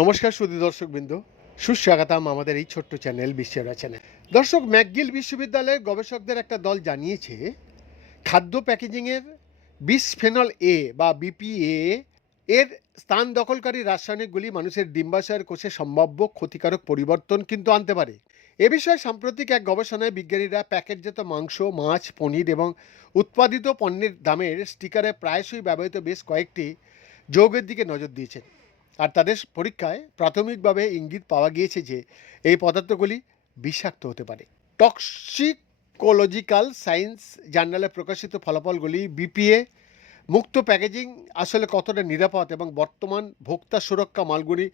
নমস্কার সুদী দর্শকবৃন্দ। সুস্বাগতম আমাদের এই ছোট্ট চ্যানেল, বিশ্বের চ্যানেল। দর্শক, ম্যাকগিল বিশ্ববিদ্যালয়ের গবেষকদের একটা দল জানিয়েছে, খাদ্য প্যাকেজিংয়ের বিসফেনল এ বা বিপিএ এর স্থান দখলকারী রাসায়নিকগুলি মানুষের ডিম্বাশয়ের কোষে সম্ভাব্য ক্ষতিকারক পরিবর্তন কিন্তু আনতে পারে। এ বিষয়ে সাম্প্রতিক এক গবেষণায় বিজ্ঞানীরা প্যাকেটজাত মাংস, মাছ, পনির এবং উৎপাদিত পণ্যের দামের স্টিকারে প্রায়শই ব্যবহৃত বেশ কয়েকটি যৌগের দিকে নজর দিয়েছেন। আর তাদের পরীক্ষায় প্রাথমিকভাবে ইঙ্গিত পাওয়া গিয়েছে যে এই পদার্থগুলি বিষাক্ত হতে পারে। টক্সিকোলজিক্যাল সায়েন্স জার্নালে প্রকাশিত ফলাফলগুলি বিপিএ মুক্ত প্যাকেজিং আসলে কতটা নিরাপদ এবং বর্তমান ভোক্তা সুরক্ষা মালগুলি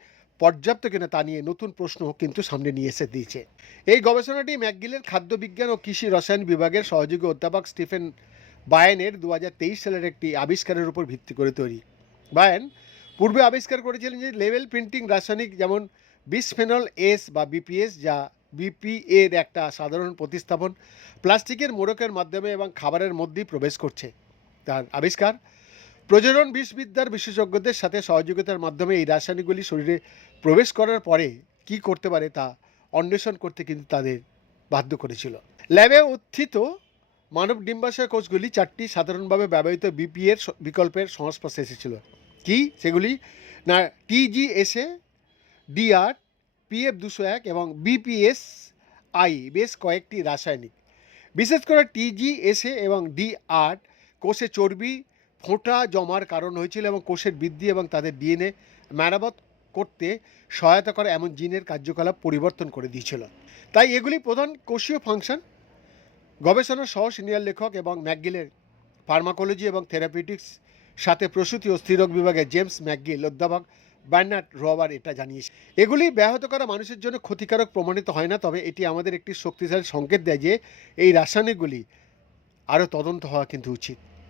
পর্যাপ্ত কিনা তা নিয়ে নতুন প্রশ্ন কিন্তু সামনে নিয়ে এসে দিয়েছে। এই গবেষণাটি ম্যাকগিলের খাদ্য বিজ্ঞান ও কৃষি রসায়ন বিভাগের সহযোগী অধ্যাপক স্টিফেন বায়ানের দু সালের একটি আবিষ্কারের উপর ভিত্তি করে তৈরি। বায়ান, পূর্বে আবিষ্কার করেছিলেন যে লেভেল প্রিন্টিং রাসায়নিক যেমন বিসফেনল এস বা বিপিএস যা বিপি এর একটা সাধারণ প্রতিস্থাপন, প্লাস্টিকের মোড়কের মাধ্যমে এবং খাবারের মধ্যেই প্রবেশ করছে। তার আবিষ্কার প্রজনন বিষবিদ্যার বিশেষজ্ঞদের সাথে সহযোগিতার মাধ্যমে এই রাসায়নিকগুলি শরীরে প্রবেশ করার পরে কি করতে পারে তা অন্বেষণ করতে কিন্তু তাদের বাধ্য করেছিল। ল্যাবে উত্থিত মানব ডিম্বাশয় কোষগুলি চারটি সাধারণভাবে ব্যবহৃত বিপি এর বিকল্পের সংস্পর্শে এসেছিল। কি? সেগুলি না টিজিএসএ ডিআর পিএফ দুশো এক এবং বিপিএস আই বেশ কয়েকটি রাসায়নিক। বিশেষ করে টিজিএসএ এবং ডিআর কোষে চর্বি ফোঁটা জমার কারণ হয়েছিল এবং কোষের বৃদ্ধি এবং তাদের ডিএনএ মেরামত করতে সহায়তা করে এমন জিনের কার্যকলাপ পরিবর্তন করে দিয়েছিল। তাই এগুলি প্রধান কোষীয় ফাংশন। গবেষণার সহ সিনিয়র লেখক এবং ম্যাকগিলের ফার্মাকোলজি এবং থেরাপিউটিক্স সাথে প্রসূতি ও স্ত্রীরোগ বিভাগে জেমস ম্যাকগিল, অধ্যাপক বার্নার্ড রবার এটা জানিয়েছে। এগুলি ব্যাহত করা মানুষের জন্য ক্ষতিকারক প্রমাণিত হয় না, তবে এটি আমাদের একটি শক্তিশালী সংকেত দেয় যে এই রাসায়নিকগুলি আরও তদন্ত হওয়া কিন্তু উচিত।